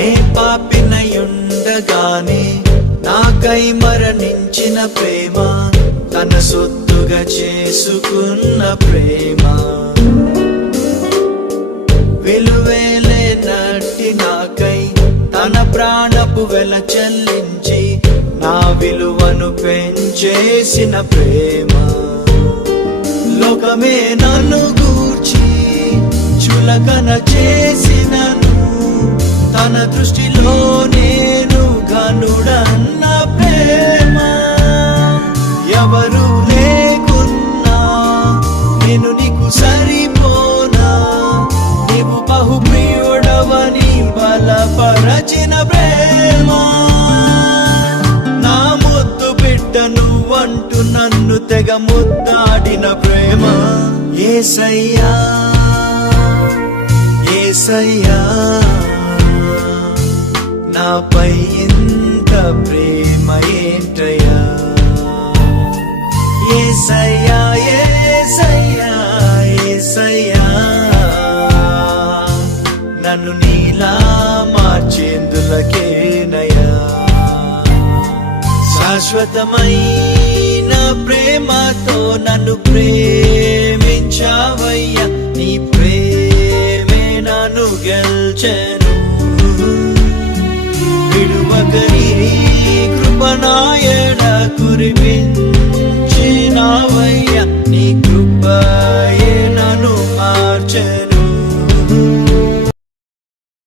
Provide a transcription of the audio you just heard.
నే పాపినయుండగానే నాకై మరణించిన ప్రేమ, తన సొత్తుగా చేసుకున్న ప్రేమ. విలువేలేనట్టి నాకై తన ప్రాణపు వెల చెల్లించి నా విలువను పెంచేసిన ప్రేమ. లోకమే నన్ను గూర్చి చులకన చేసినను, తన దృష్టిలో నేను ఘనుడన్న ప్రేమ. ఎవరు లేకున్నా నేను నీకు సరిపోనా, నీవు బహుప్రియుడవని బలపరచిన ప్రేమ. నా ముద్దు బిడ్డ నువ్వంటూ నన్ను తెగ ముద్దాడిన ప్రేమ. యేసయ్యా యేసయ్యా, నాపై ఇంత ప్రేమ ఏంటయ్యా. యేసయ్యా యేసయ్యా యేసయ్యా, నన్ను నీలా మార్చేందులకేనయ్యా. శాశ్వతమైన ప్రేమతో నన్ను ప్రేమించావయ్యా, నీ ప్రేమే నన్ను గెల్చెను. విడువకరి కృపణాయడ కురిపించినావయ్యా, నీ కృప